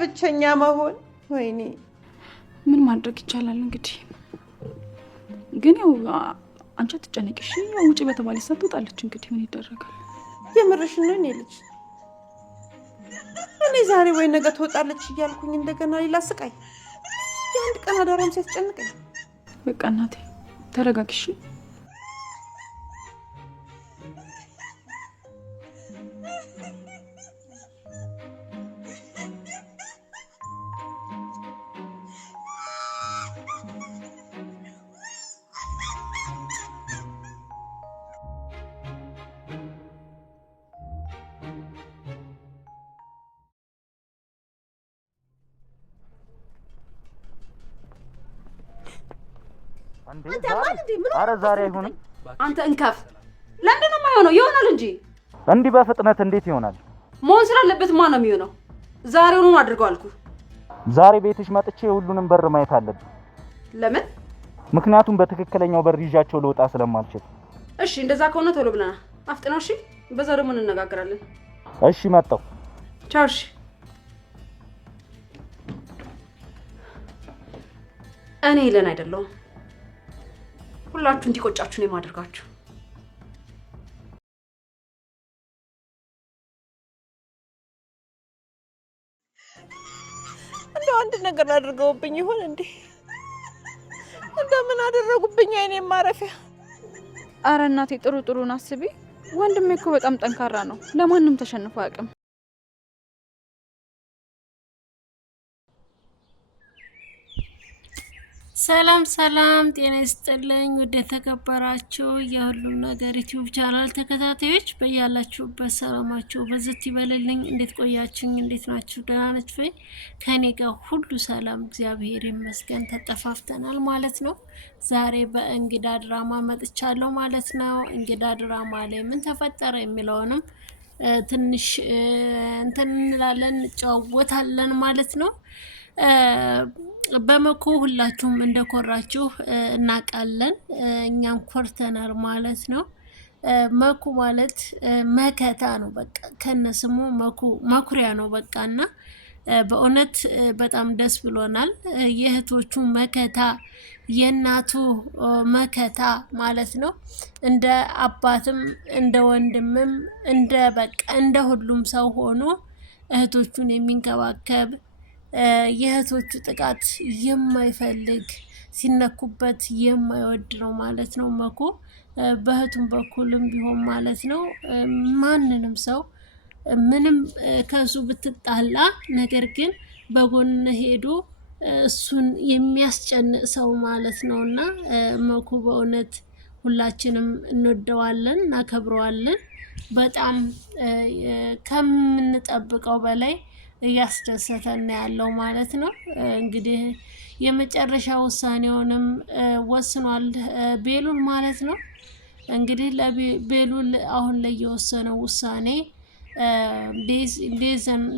ብቸኛ መሆን ወይኔ ምን ማድረግ ይቻላል እንግዲህ ግን ያው አንቺ ተጨነቂሽ ውጪ በተባለ ሰዓት ትወጣለች እንግዲህ ምን ይደረጋል የምርሽ ነው እኔ ልጅ እኔ ዛሬ ወይ ነገ ትወጣለች እያልኩኝ እንደገና ሌላ ስቃይ የአንድ ቀን አዳራም ሲያስጨንቀኝ በቃ እናቴ ተረጋግሽ አረ ዛሬ አይሆንም አንተ እንካፍ ለምን ነው የማይሆነው ይሆናል እንጂ እንዲህ በፍጥነት እንዴት ይሆናል መሆን ስላለበት ማን ነው የሚሆነው ዛሬውኑ አድርገው አልኩ ዛሬ ቤትሽ መጥቼ ሁሉንም በር ማየት አለብኝ ለምን ምክንያቱም በትክክለኛው በር ይዣቸው ልወጣ ስለማልችል እሺ እንደዛ ከሆነ ቶሎ ብለና አፍጥነው እሺ በዛ ደግሞ እንነጋገራለን እሺ መጣው ቻው እሺ እኔ ለን አይደለም ሁላችሁ እንዲቆጫችሁ ነው የማደርጋችሁ እንደው አንድ ነገር አድርገውብኝ ይሆን እንዴ እንደምን አደረጉብኝ አይኔ ማረፊያ አረ እናቴ ጥሩን አስቢ ወንድሜ እኮ በጣም ጠንካራ ነው ለማንም ተሸንፎ አያውቅም ሰላም ጤና ይስጥልኝ ወደ ተከበራችሁ የሁሉም ነገር ዩቲዩብ ቻናል ተከታታዮች በያላችሁበት ሰላማችሁ በዝት ይበልልኝ እንዴት ቆያችሁኝ እንዴት ናችሁ ደህና ናችሁ ወይ ከኔ ጋር ሁሉ ሰላም እግዚአብሔር ይመስገን ተጠፋፍተናል ማለት ነው ዛሬ በእንግዳ ድራማ መጥቻለሁ ማለት ነው እንግዳ ድራማ ላይ ምን ተፈጠረ የሚለውንም ትንሽ እንትን እንላለን ጫወታለን ማለት ነው በመኮ ሁላችሁም እንደኮራችሁ እናቃለን እኛም ኮርተናል ማለት ነው መኩ ማለት መከታ ነው በቃ ከነስሙ መኩ መኩሪያ ነው በቃና በእውነት በጣም ደስ ብሎናል የእህቶቹ መከታ የናቱ መከታ ማለት ነው እንደ አባትም እንደ ወንድምም እንደ በቃ እንደ ሁሉም ሰው ሆኖ እህቶቹን የሚንከባከብ የእህቶቹ ጥቃት የማይፈልግ ሲነኩበት የማይወድ ነው ማለት ነው መኮ በእህቱም በኩልም ቢሆን ማለት ነው ማንንም ሰው ምንም ከሱ ብትጣላ ነገር ግን በጎን ሄዶ እሱን የሚያስጨንቅ ሰው ማለት ነውና መኮ በእውነት ሁላችንም እንወደዋለን እናከብረዋለን በጣም ከምንጠብቀው በላይ እያስደሰተን ያለው ማለት ነው እንግዲህ የመጨረሻ ውሳኔውንም ወስኗል ቤሉል ማለት ነው እንግዲህ ለቤሉል አሁን ላይ የወሰነው ውሳኔ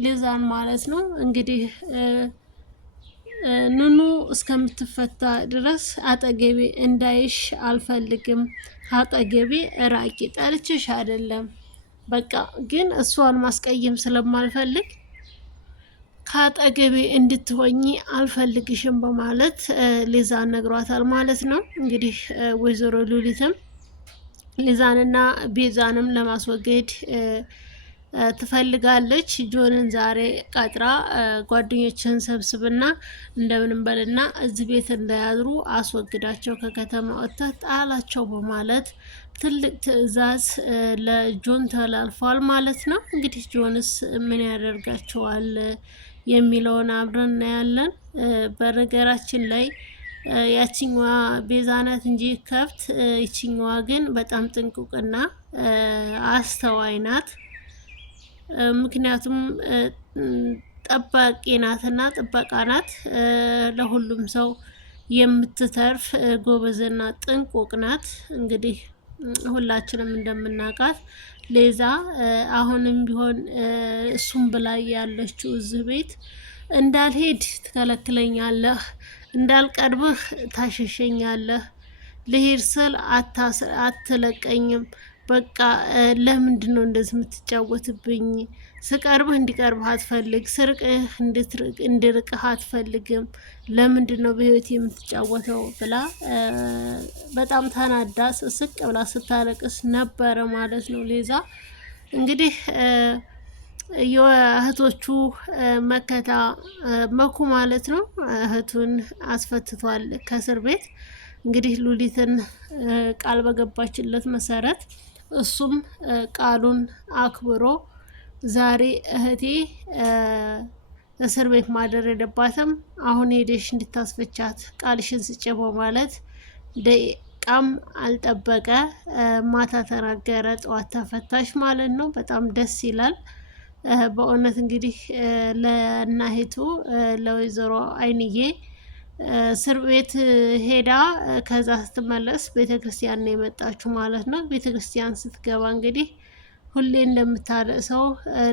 ሌዛን ማለት ነው እንግዲህ ኑኑ እስከምትፈታ ድረስ አጠገቤ እንዳይሽ አልፈልግም አጠገቤ ራቂ ጠልችሽ አይደለም በቃ ግን እሷን ማስቀየም ስለማልፈልግ ካጠገቤ እንድትሆኚ አልፈልግሽም በማለት ሌዛን ነግሯታል ማለት ነው እንግዲህ ወይዘሮ ሉሊትም ሌዛንና ቤዛንም ለማስወገድ ትፈልጋለች ጆንን ዛሬ ቀጥራ ጓደኞችን ሰብስብና እንደምንም በልና እዚህ ቤት እንዳያድሩ አስወግዳቸው ከከተማ ወጥተህ ጣላቸው በማለት ትልቅ ትዕዛዝ ለጆን ተላልፏል ማለት ነው እንግዲህ ጆንስ ምን ያደርጋቸዋል የሚለውን አብረን እናያለን በነገራችን ላይ ያቺኛዋ ቤዛናት እንጂ ከፍት ይቺኛዋ ግን በጣም ጥንቁቅና አስተዋይ ናት ምክንያቱም ጠባቂ ናትና ጥበቃ ናት ለሁሉም ሰው የምትተርፍ ጎበዝና ጥንቁቅ ናት እንግዲህ ሁላችንም እንደምናውቃት ሌዛ አሁንም ቢሆን እሱም ብላይ ያለችው እዚህ ቤት እንዳልሄድ ትከለክለኛለህ እንዳልቀርብህ ታሸሸኛለህ ልሄድ ስል አትለቀኝም በቃ ለምንድነው እንደዚህ የምትጫወትብኝ ስቀርብህ እንዲቀርብህ አትፈልግ፣ ስርቅህ እንድርቅህ አትፈልግም። ለምንድን ነው በህይወት የምትጫወተው ብላ በጣም ተናዳ ስቅ ብላ ስታለቅስ ነበረ ማለት ነው። ሌዛ እንግዲህ የእህቶቹ መከታ መኩ ማለት ነው እህቱን አስፈትቷል ከእስር ቤት። እንግዲህ ሉሊትን ቃል በገባችለት መሰረት እሱም ቃሉን አክብሮ ዛሬ እህቴ እስር ቤት ማደር የለባትም፣ አሁን ሄደሽ እንድታስፈቻት ቃልሽን ስጭ በማለት ደቂቃም አልጠበቀ፣ ማታ ተናገረ፣ ጠዋት ተፈታሽ ማለት ነው። በጣም ደስ ይላል በእውነት። እንግዲህ ለእናሂቱ ለወይዘሮ አይንዬ እስር ቤት ሄዳ ከዛ ስትመለስ ቤተ ክርስቲያን ነው የመጣችሁ ማለት ነው። ቤተ ክርስቲያን ስትገባ እንግዲህ ሁሌ እንደምታለቅሰው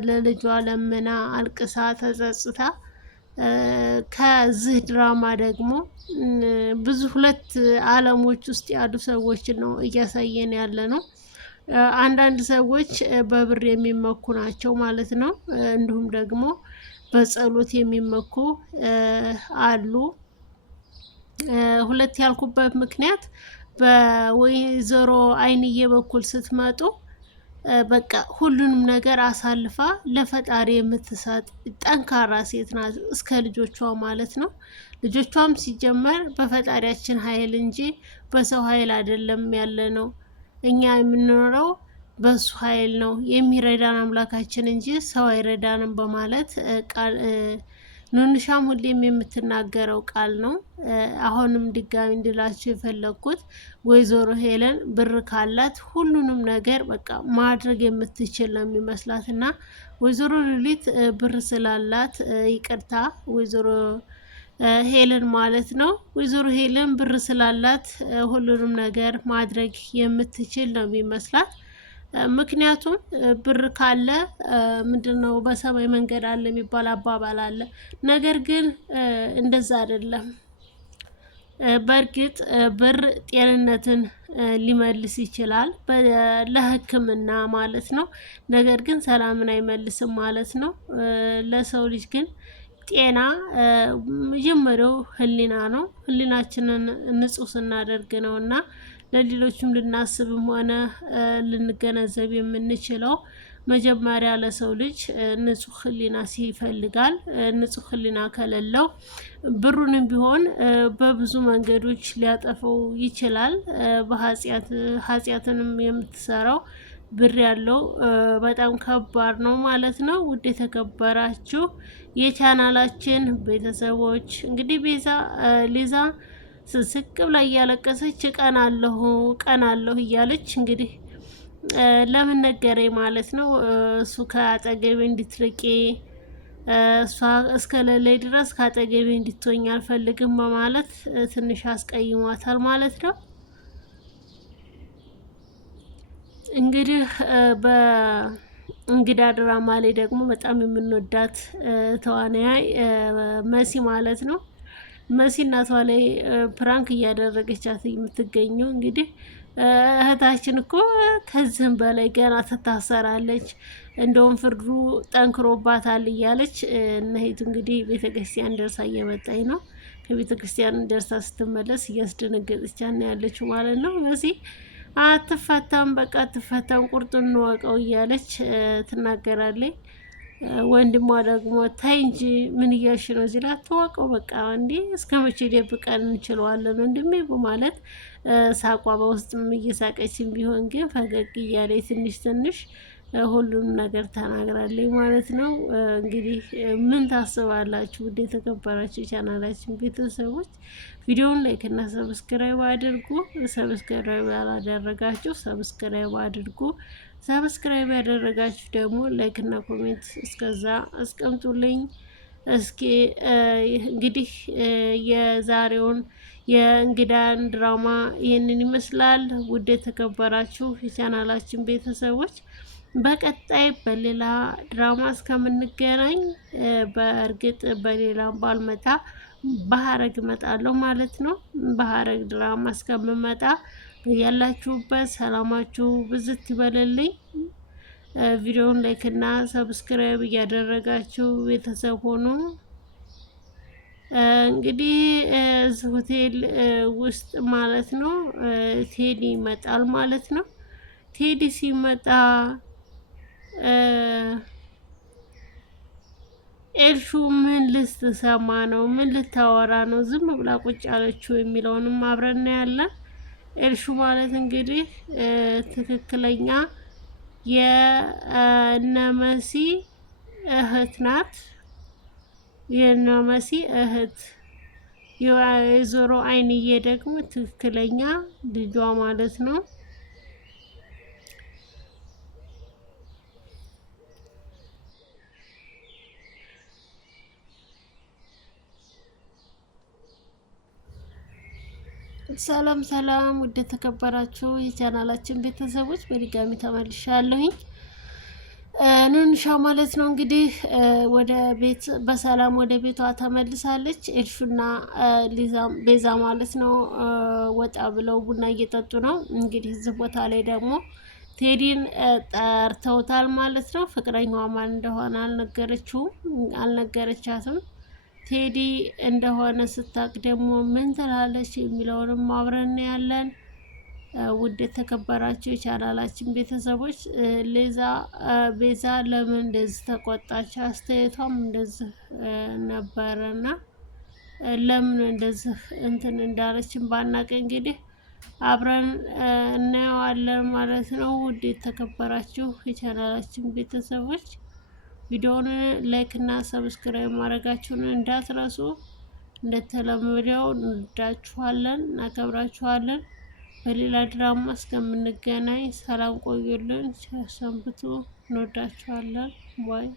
ለልጇ ለምና አልቅሳ ተጸጽታ፣ ከዚህ ድራማ ደግሞ ብዙ ሁለት ዓለሞች ውስጥ ያሉ ሰዎችን ነው እያሳየን ያለ ነው። አንዳንድ ሰዎች በብር የሚመኩ ናቸው ማለት ነው። እንዲሁም ደግሞ በጸሎት የሚመኩ አሉ። ሁለት ያልኩበት ምክንያት በወይዘሮ አይንዬ በኩል ስትመጡ በቃ ሁሉንም ነገር አሳልፋ ለፈጣሪ የምትሰጥ ጠንካራ ሴት ናት፣ እስከ ልጆቿ ማለት ነው። ልጆቿም ሲጀመር በፈጣሪያችን ኃይል እንጂ በሰው ኃይል አይደለም ያለ ነው። እኛ የምንኖረው በሱ ኃይል ነው፣ የሚረዳን አምላካችን እንጂ ሰው አይረዳንም በማለት ቃል ኑንሻም ሁሌም የምትናገረው ቃል ነው። አሁንም ድጋሚ እንድላችሁ የፈለግኩት ወይዘሮ ሄለን ብር ካላት ሁሉንም ነገር በቃ ማድረግ የምትችል ነው የሚመስላት እና ወይዘሮ ሉሊት ብር ስላላት ይቅርታ ወይዘሮ ሄለን ማለት ነው። ወይዘሮ ሄለን ብር ስላላት ሁሉንም ነገር ማድረግ የምትችል ነው የሚመስላት። ምክንያቱም ብር ካለ ምንድነው በሰማይ መንገድ አለ የሚባል አባባል አለ። ነገር ግን እንደዛ አይደለም። በእርግጥ ብር ጤንነትን ሊመልስ ይችላል ለሕክምና ማለት ነው። ነገር ግን ሰላምን አይመልስም ማለት ነው። ለሰው ልጅ ግን ጤና መጀመሪያው ህሊና ነው። ህሊናችንን ንጹህ ስናደርግ ነው እና ለሌሎችም ልናስብም ሆነ ልንገነዘብ የምንችለው መጀመሪያ ለሰው ልጅ ንጹህ ህሊና ይፈልጋል። ንጹህ ህሊና ከሌለው ብሩንም ቢሆን በብዙ መንገዶች ሊያጠፈው ይችላል። ኃጢአትንም የምትሰራው ብር ያለው በጣም ከባድ ነው ማለት ነው። ውድ የተከበራችሁ የቻናላችን ቤተሰቦች እንግዲህ ሊዛ ስቅ ብላ እያለቀሰች ቀናለሁ እያለች እንግዲህ ለምን ነገረኝ ማለት ነው። እሱ ከአጠገቤ እንድትርቂ እሷ እስከሌለኝ ድረስ ከአጠገቤ እንድትሆኝ አልፈልግም በማለት ትንሽ አስቀይሟታል ማለት ነው። እንግዲህ በእንግዳ ድራማ ላይ ደግሞ በጣም የምንወዳት ተዋናይ መሲ ማለት ነው። መሲ እናቷ ላይ ፕራንክ እያደረገቻት የምትገኘው እንግዲህ እህታችን እኮ ከዚህም በላይ ገና ትታሰራለች፣ እንደውም ፍርዱ ጠንክሮባታል እያለች እነሄቱ እንግዲህ ቤተክርስቲያን ደርሳ እየመጣኝ ነው። ከቤተክርስቲያን ደርሳ ስትመለስ እያስደነገጠች ያለችው ማለት ነው። መሲ አትፈታም፣ በቃ አትፈታም፣ ቁርጡን እንወቀው እያለች ትናገራለች። ወንድሟ ደግሞ ታይ እንጂ ምን እያልሽ ነው? እዚህ ላይ አትዋቀው በቃ እንዴ እስከ መቼ ደብቀን እንችለዋለን ወንድሜ በማለት ሳቋ በውስጥም እየሳቀችም ቢሆን ግን ፈገግ እያለች ትንሽ ሁሉም ነገር ተናግራለች ማለት ነው። እንግዲህ ምን ታስባላችሁ? ውድ የተከበራችሁ የቻናላችን ቤተሰቦች ቪዲዮውን ላይክ እና ሰብስክራይብ አድርጉ። ሰብስክራይብ ያላደረጋችሁ ሰብስክራይብ አድርጉ። ሰብስክራይብ ያደረጋችሁ ደግሞ ላይክ እና ኮሜንት እስከዛ አስቀምጡልኝ። እስኪ እንግዲህ የዛሬውን የእንግዳን ድራማ ይህንን ይመስላል። ውድ የተከበራችሁ የቻናላችን ቤተሰቦች በቀጣይ በሌላ ድራማ እስከምንገናኝ በእርግጥ በሌላ ባልመጣ በሀረግ እመጣለሁ ማለት ነው። በሀረግ ድራማ እስከምመጣ ያላችሁበት ሰላማችሁ ብዝት ይበልልኝ። ቪዲዮውን ላይክ እና ሰብስክራይብ እያደረጋችሁ ቤተሰብ ሆኑ። እንግዲህ እዚህ ሆቴል ውስጥ ማለት ነው ቴዲ ይመጣል ማለት ነው። ቴዲ ሲመጣ ኤልሹ ምን ልትሰማ ነው? ምን ልታወራ ነው? ዝም ብላ ቁጭ ያለችው የሚለውንም አብረን ያለን። ኤልሹ ማለት እንግዲህ ትክክለኛ የነመሲ እህት ናት። የነመሲ እህት የወይዘሮ አይንዬ ደግሞ ትክክለኛ ልጇ ማለት ነው። ሰላም ሰላም፣ ውድ ተከበራችሁ የቻናላችን ቤተሰቦች በድጋሚ ተመልሻለሁኝ። ኑንሻ ማለት ነው እንግዲህ ወደ ቤት በሰላም ወደ ቤቷ ተመልሳለች። ኤልሹና ቤዛ ማለት ነው ወጣ ብለው ቡና እየጠጡ ነው። እንግዲህ እዚህ ቦታ ላይ ደግሞ ቴዲን ጠርተውታል ማለት ነው። ፍቅረኛዋ ማን እንደሆነ አልነገረቻትም። ቴዲ እንደሆነ ስታቅ ደግሞ ምን ትላለች የሚለውንም አብረን ያለን። ውድ የተከበራችሁ የቻናላችን ቤተሰቦች ቤዛ ለምን እንደዚህ ተቆጣች? አስተያየቷም እንደዚህ ነበረና ለምን እንደዚህ እንትን እንዳለችን ባናቅ እንግዲህ አብረን እናየዋለን ማለት ነው። ውድ የተከበራችሁ የቻናላችን ቤተሰቦች ቪዲዮውን ላይክ እና ሰብስክራይብ ማድረጋችሁን እንዳትረሱ። እንደተለመደው እንወዳችኋለን፣ እናከብራችኋለን። በሌላ ድራማ እስከምንገናኝ ሰላም ቆዩልን፣ ሰንብቱ። እንወዳችኋለን። ባይ